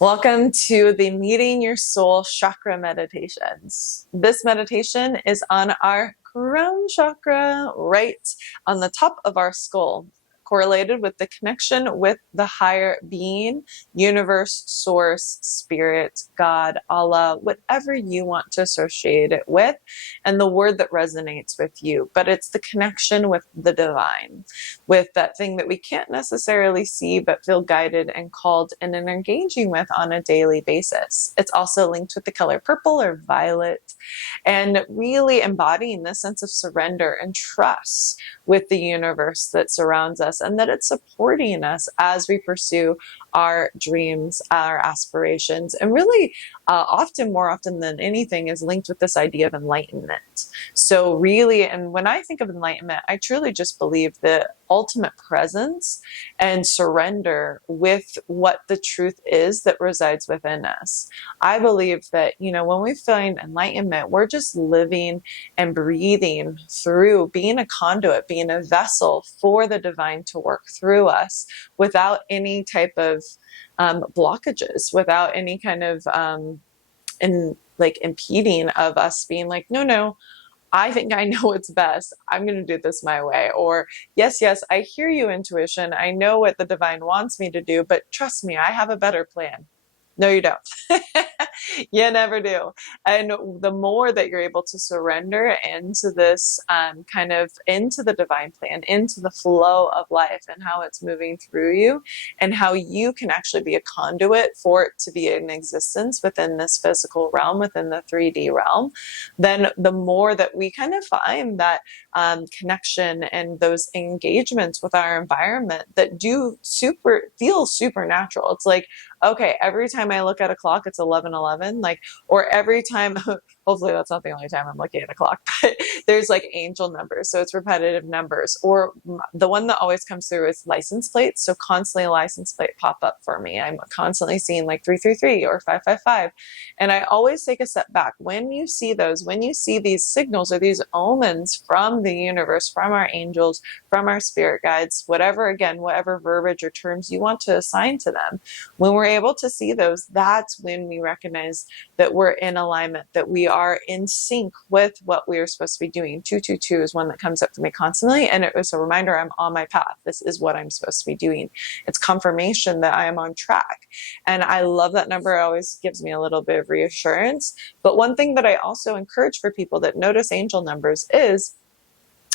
Welcome to the Meeting Your Soul Chakra Meditations. This meditation is on our crown chakra, right on the top of our skull, correlated with the connection with the higher being, universe, source, spirit, God, Allah, whatever you want to associate it with, and the word that resonates with you. But it's the connection with the divine, with that thing that we can't necessarily see but feel guided and called and engaging with on a daily basis. It's also linked with the color purple or violet, and really embodying this sense of surrender and trust with the universe that surrounds us, and that it's supporting us as we pursue our dreams, our aspirations, and really more often than anything is linked with this idea of enlightenment. So really, and when I think of enlightenment, I truly just believe the ultimate presence and surrender with what the truth is that resides within us. I believe that, when we find enlightenment, we're just living and breathing through, being a conduit, being a vessel for the divine to work through us without any type of blockages, without any kind of impeding of us being like, no, I think I know what's best. I'm going to do this my way. Or, yes, I hear you, intuition. I know what the divine wants me to do, but trust me, I have a better plan. No, you don't. You never do. And the more that you're able to surrender into this into the divine plan, into the flow of life and how it's moving through you, and how you can actually be a conduit for it to be in existence within this physical realm, within the 3D realm, then the more that we kind of find that connection and those engagements with our environment that do feel supernatural. It's like, okay, every time I look at a clock, it's 11:11, or every time, hopefully that's not the only time I'm looking at a clock, but there's like angel numbers. So it's repetitive numbers. Or the one that always comes through is license plates. So constantly a license plate pop up for me. I'm constantly seeing like 333 or 555. And I always take a step back. When you see those, when you see these signals or these omens from the universe, from our angels, from our spirit guides, whatever verbiage or terms you want to assign to them, when we're able to see those, that's when we recognize that we're in alignment, that we are in sync with what we are supposed to be doing. 222 is one that comes up for me constantly, and it was a reminder I'm on my path. This is what I'm supposed to be doing. It's confirmation that I am on track. And I love that number. It always gives me a little bit of reassurance. But one thing that I also encourage for people that notice angel numbers is,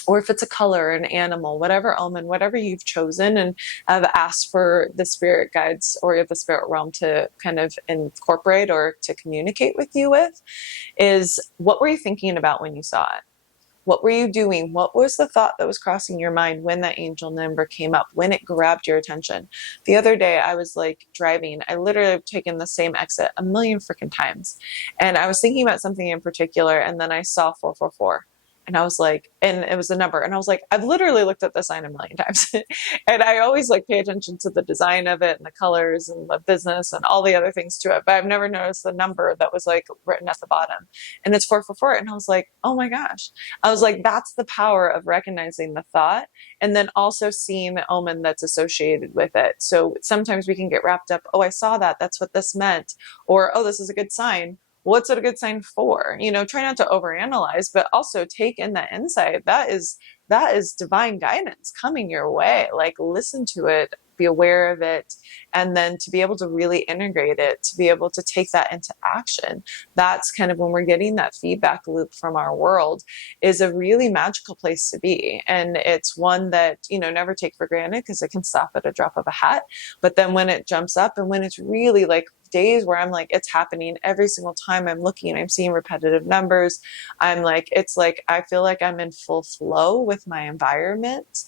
or if it's a color, an animal, whatever omen, whatever you've chosen and have asked for the spirit guides or the spirit realm to kind of incorporate or to communicate with you with, is what were you thinking about when you saw it? What were you doing? What was the thought that was crossing your mind when that angel number came up, when it grabbed your attention? The other day I was driving. I literally have taken the same exit a million freaking times. And I was thinking about something in particular, and then I saw 444. And I was like, and it was a number. And I was like, I've literally looked at the sign a million times. And I always pay attention to the design of it and the colors and the business and all the other things to it. But I've never noticed the number that was written at the bottom. And it's 444. And I was like, oh my gosh. I was like, that's the power of recognizing the thought and then also seeing the omen that's associated with it. So sometimes we can get wrapped up, oh, I saw that. That's what this meant. Or, oh, this is a good sign. What's it a good sign for? Try not to overanalyze, but also take in that insight. That is divine guidance coming your way. Listen to it, be aware of it, and then to be able to really integrate it, to be able to take that into action. That's kind of when we're getting that feedback loop from our world, is a really magical place to be. And it's one that, never take for granted, because it can stop at a drop of a hat. But then when it jumps up, and when it's really days where I'm it's happening every single time I'm looking, I'm seeing repetitive numbers. I feel like I'm in full flow with my environment,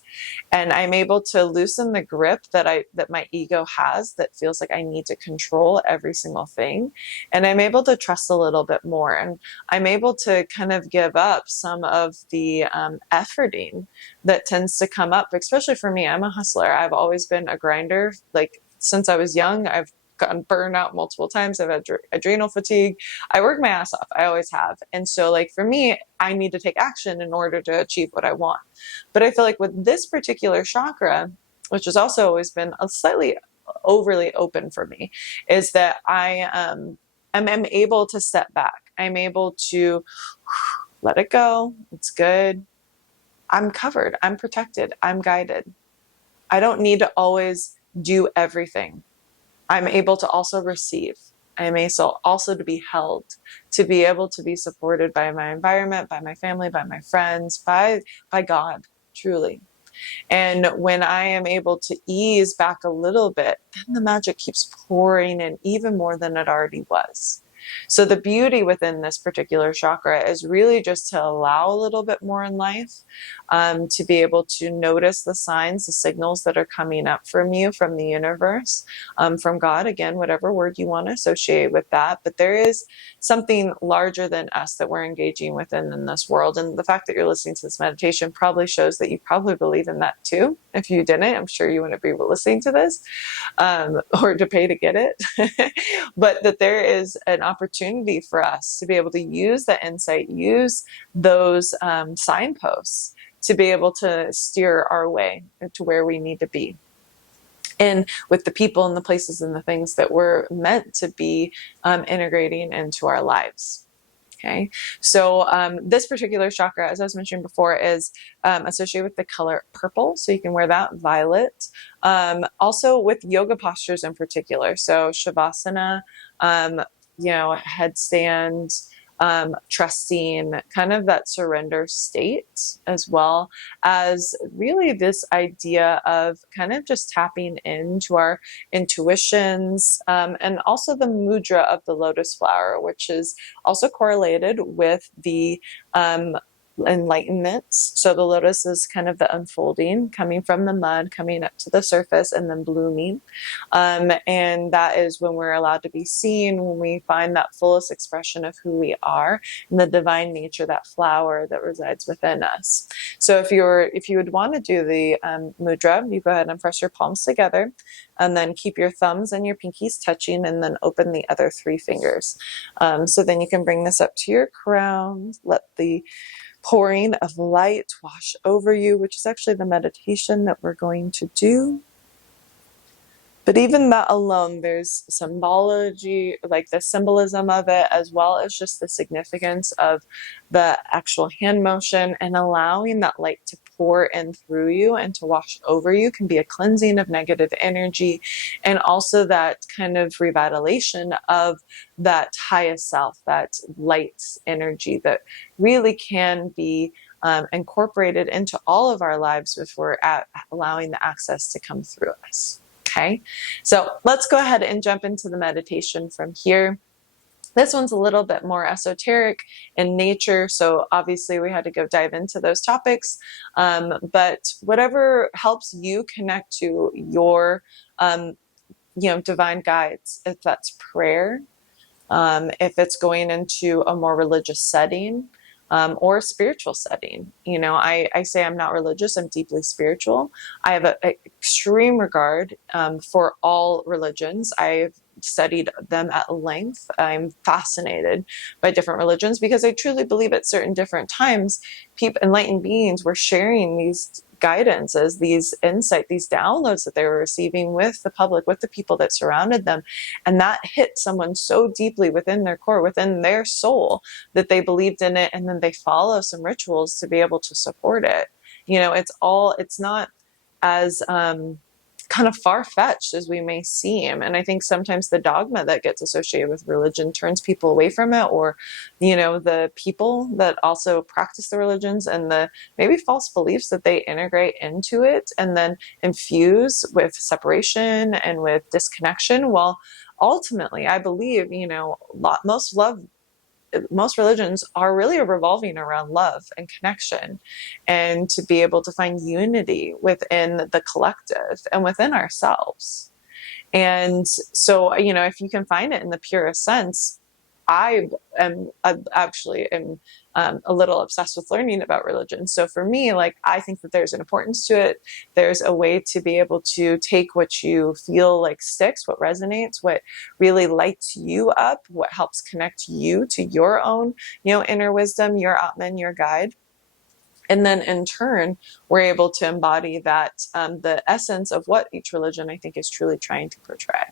and I'm able to loosen the grip that my ego has, that feels like I need to control every single thing. And I'm able to trust a little bit more, and I'm able to kind of give up some of the efforting that tends to come up, especially for me. I'm a hustler. I've always been a grinder. Since I was young, I've gotten burned out multiple times. I've had adrenal fatigue. I work my ass off. I always have. And so for me, I need to take action in order to achieve what I want. But I feel with this particular chakra, which has also always been a slightly overly open for me, is that I'm able to step back. I'm able to let it go. It's good. I'm covered. I'm protected. I'm guided. I don't need to always do everything. I'm able to also receive. I'm able also to be held, to be able to be supported by my environment, by my family, by my friends, by God, truly. And when I am able to ease back a little bit, then the magic keeps pouring in even more than it already was. So the beauty within this particular chakra is really just to allow a little bit more in life, to be able to notice the signs, the signals that are coming up from you, from the universe, from God, again, whatever word you want to associate with that. But there is something larger than us that we're engaging within in this world. And the fact that you're listening to this meditation probably shows that you probably believe in that too. If you didn't, I'm sure you wouldn't be listening to this, or to pay to get it. But that there is an opportunity for us to be able to use that insight, use those signposts to be able to steer our way to where we need to be. And with the people and the places and the things that we're meant to be integrating into our lives. Okay, so this particular chakra, as I was mentioning before, is associated with the color purple. So you can wear that, violet. Also with yoga postures in particular. So Shavasana, headstand, trusting, kind of that surrender state, as well as really this idea of kind of just tapping into our intuitions, and also the mudra of the lotus flower, which is also correlated with the enlightenment. So the lotus is kind of the unfolding, coming from the mud, coming up to the surface, and then blooming. And that is when we're allowed to be seen, when we find that fullest expression of who we are and the divine nature, that flower that resides within us. So if you would want to do the mudra, you go ahead and press your palms together, and then keep your thumbs and your pinkies touching, and then open the other 3 fingers. So then you can bring this up to your crown, let the pouring of light wash over you, which is actually the meditation that we're going to do. But even that alone, there's symbology, like the symbolism of it, as well as just the significance of the actual hand motion, and allowing that light to pour in through you and to wash over you can be a cleansing of negative energy, and also that kind of revitalization of that highest self, that light energy that really can be incorporated into all of our lives if we're allowing the access to come through us. Okay, so let's go ahead and jump into the meditation from here. This one's a little bit more esoteric in nature, so obviously we had to go dive into those topics. But whatever helps you connect to your, divine guides, if that's prayer, if it's going into a more religious setting, or a spiritual setting. I say I'm not religious, I'm deeply spiritual. I have an extreme regard for all religions. I've studied them at length. I'm fascinated by different religions because I truly believe at certain different times, enlightened beings were sharing these guidances, these insight, these downloads that they were receiving with the public, with the people that surrounded them. And that hit someone so deeply within their core, within their soul, that they believed in it. And then they follow some rituals to be able to support it. It's not as kind of far-fetched as we may seem. And I think sometimes the dogma that gets associated with religion turns people away from it, or, the people that also practice the religions and the maybe false beliefs that they integrate into it and then infuse with separation and with disconnection. Well, ultimately, I believe, most religions are really revolving around love and connection, and to be able to find unity within the collective and within ourselves. And so, if you can find it in the purest sense, I actually am a little obsessed with learning about religion. So for me, I think that there's an importance to it. There's a way to be able to take what you feel like sticks, what resonates, what really lights you up, what helps connect you to your own, inner wisdom, your Atman, your guide, And then in turn, we're able to embody that, the essence of what each religion, I think, is truly trying to portray.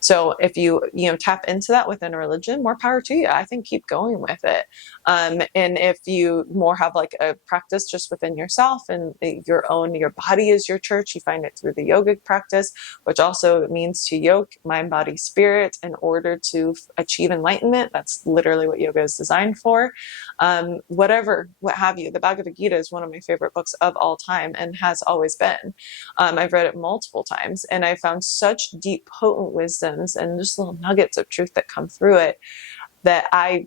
So if you tap into that within a religion, more power to you. I think keep going with it. And if you more have like a practice just within yourself and your body is your church, you find it through the yogic practice, which also means to yoke mind, body, spirit in order to achieve enlightenment. That's literally what yoga is designed for. What have you. The Bhagavad Gita is one of my favorite books of all time and has always been. I've read it multiple times and I found such deep, potent wisdoms and just little nuggets of truth that come through it that I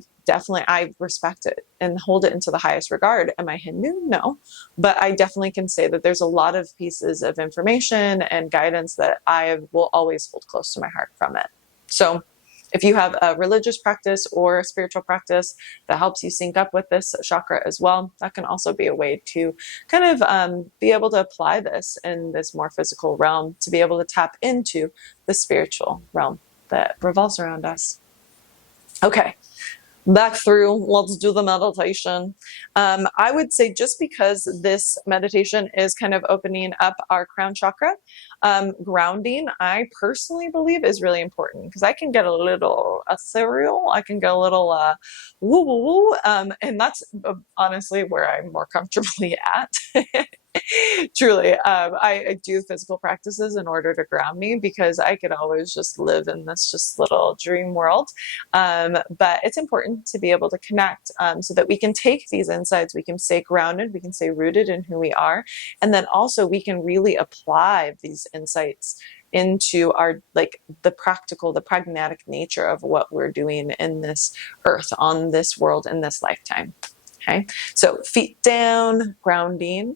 respect it and hold it into the highest regard. Am I Hindu? No. But I definitely can say that there's a lot of pieces of information and guidance that I will always hold close to my heart from it. So if you have a religious practice or a spiritual practice that helps you sync up with this chakra as well, that can also be a way to kind of be able to apply this in this more physical realm, to be able to tap into the spiritual realm that revolves around us. Okay, back through, let's do the meditation. I would say just because this meditation is kind of opening up our crown chakra, grounding, I personally believe is really important because I can get a little ethereal. I can get a little woo woo woo. And that's honestly where I'm more comfortably at. Truly, I do physical practices in order to ground me because I could always just live in this just little dream world. But it's important to be able to connect so that we can take these insights, we can stay grounded, we can stay rooted in who we are, and then also we can really apply these insights into our, like, the practical, the pragmatic nature of what we're doing in this earth, on this world, in this lifetime. Okay, so feet down, grounding.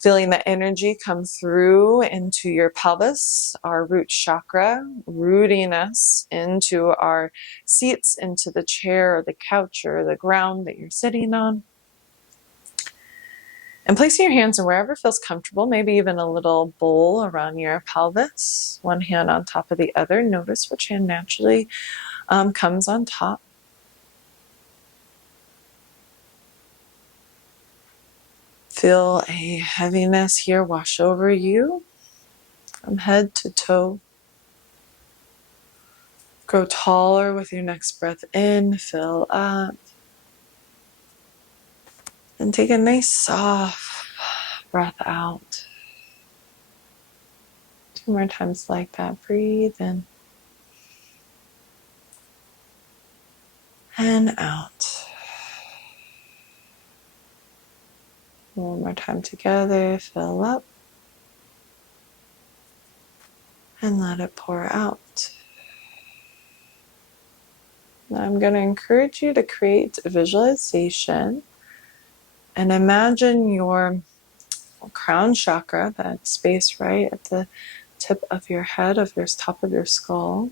Feeling the energy come through into your pelvis, our root chakra, rooting us into our seats, into the chair or the couch or the ground that you're sitting on. And placing your hands in wherever feels comfortable, maybe even a little bowl around your pelvis, one hand on top of the other. Notice which hand naturally comes on top. Feel a heaviness here wash over you from head to toe. Grow taller with your next breath in, fill up. And take a nice soft breath out. 2 more times like that. Breathe in. And out. 1 more time together. Fill up. And let it pour out. Now I'm going to encourage you to create a visualization and imagine your crown chakra, that space right at the tip of your head, of your top of your skull,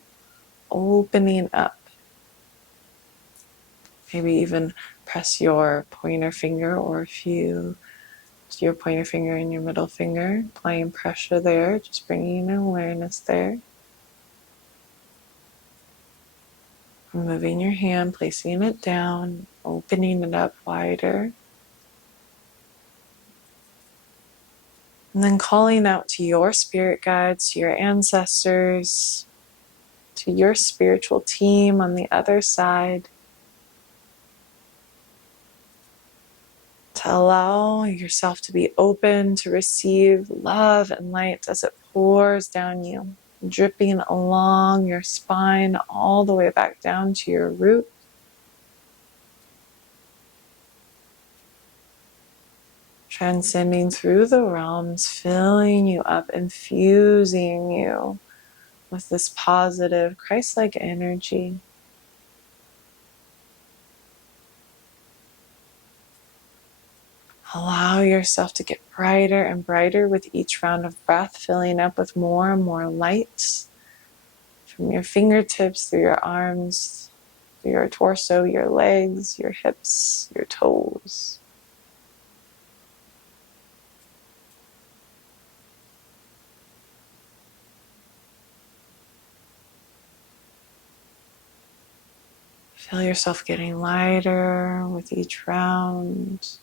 opening up. Maybe even press your pointer finger, or if you your pointer finger and your middle finger, applying pressure there, just bringing an awareness there. Moving your hand, placing it down, opening it up wider. And then calling out to your spirit guides, to your ancestors, to your spiritual team on the other side, to allow yourself to be open to receive love and light as it pours down you, dripping along your spine all the way back down to your root. Transcending through the realms, filling you up, infusing you with this positive, Christ-like energy. Allow yourself to get brighter and brighter with each round of breath, filling up with more and more light from your fingertips, through your arms, through your torso, your legs, your hips, your toes. Feel yourself getting lighter with each round.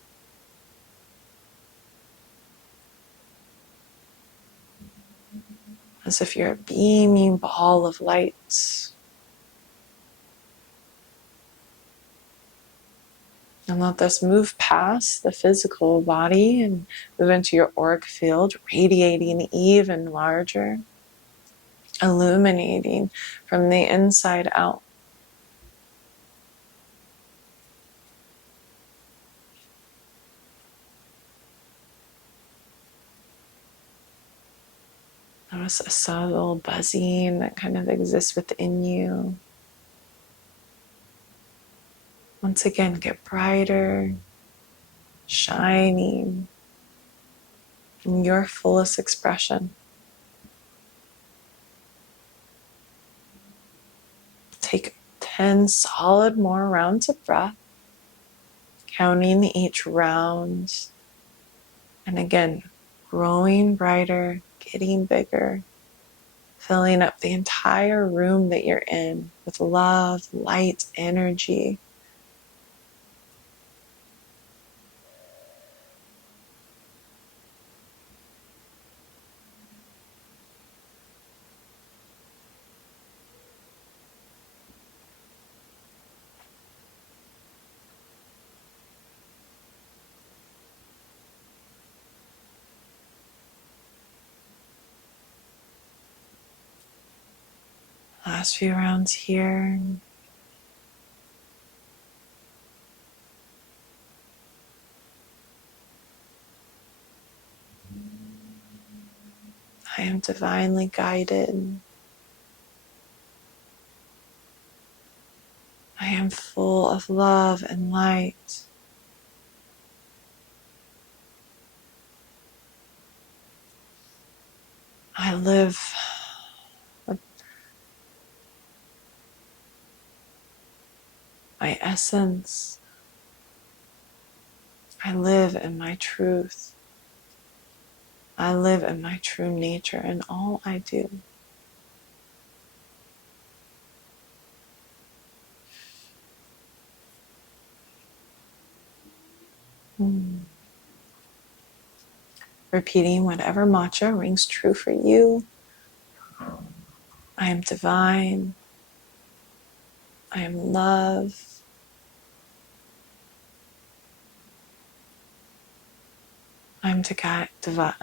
as if you're a beaming ball of light. And let this move past the physical body and move into your auric field, radiating even larger, illuminating from the inside out. Notice a subtle buzzing that kind of exists within you. Once again, get brighter, shining in your fullest expression. Take 10 solid more rounds of breath, counting each round. And again, growing brighter, getting bigger, filling up the entire room that you're in with love, light, energy. Last few rounds here. I am divinely guided. I am full of love and light. I live with my essence. I live in my truth. I live in my true nature in all I do. Repeating whatever mantra rings true for you. I am divine. I am love. I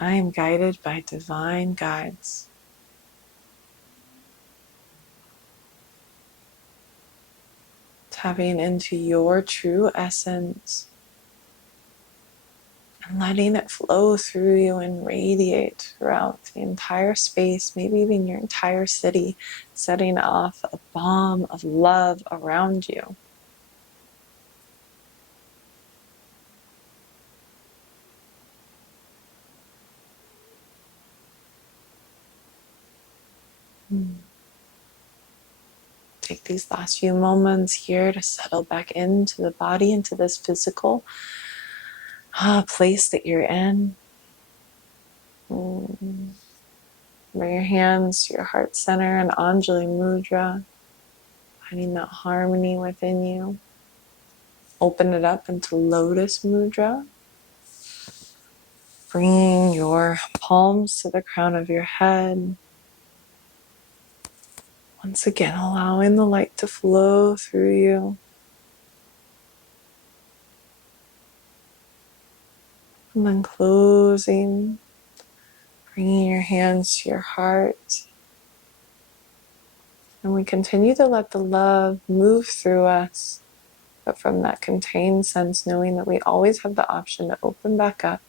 am guided by divine guides. Tapping into your true essence and letting it flow through you and radiate throughout the entire space, maybe even your entire city, setting off a bomb of love around you. Take these last few moments here to settle back into the body, into this physical place that you're in. Bring your hands to your heart center and Anjali Mudra, finding that harmony within you. Open it up into Lotus Mudra. Bringing your palms to the crown of your head. Once again, allowing the light to flow through you. And then closing, bringing your hands to your heart. And we continue to let the love move through us, but from that contained sense, knowing that we always have the option to open back up,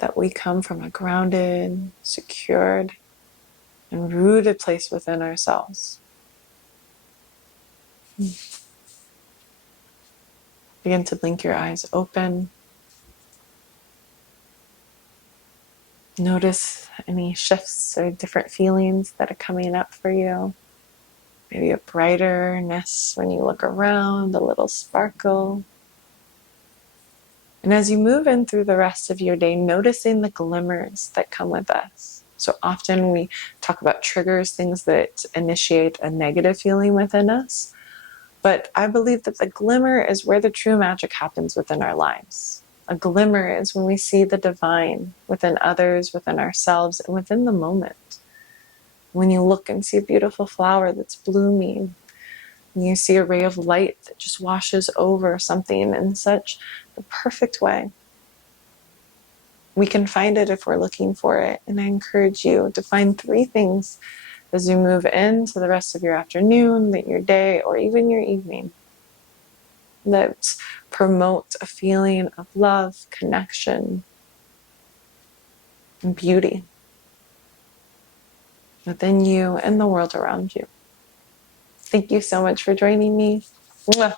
that we come from a grounded, secured, and rooted place within ourselves. Begin to blink your eyes open. Notice any shifts or different feelings that are coming up for you. Maybe a brighterness when you look around, a little sparkle. And as you move in through the rest of your day, noticing the glimmers that come with us. So often we talk about triggers, things that initiate a negative feeling within us. But I believe that the glimmer is where the true magic happens within our lives. A glimmer is when we see the divine within others, within ourselves, and within the moment. When you look and see a beautiful flower that's blooming, and you see a ray of light that just washes over something in such the perfect way. We can find it if we're looking for it. And I encourage you to find 3 things as you move into the rest of your afternoon, your day, or even your evening that promote a feeling of love, connection, and beauty within you and the world around you. Thank you so much for joining me. Mwah.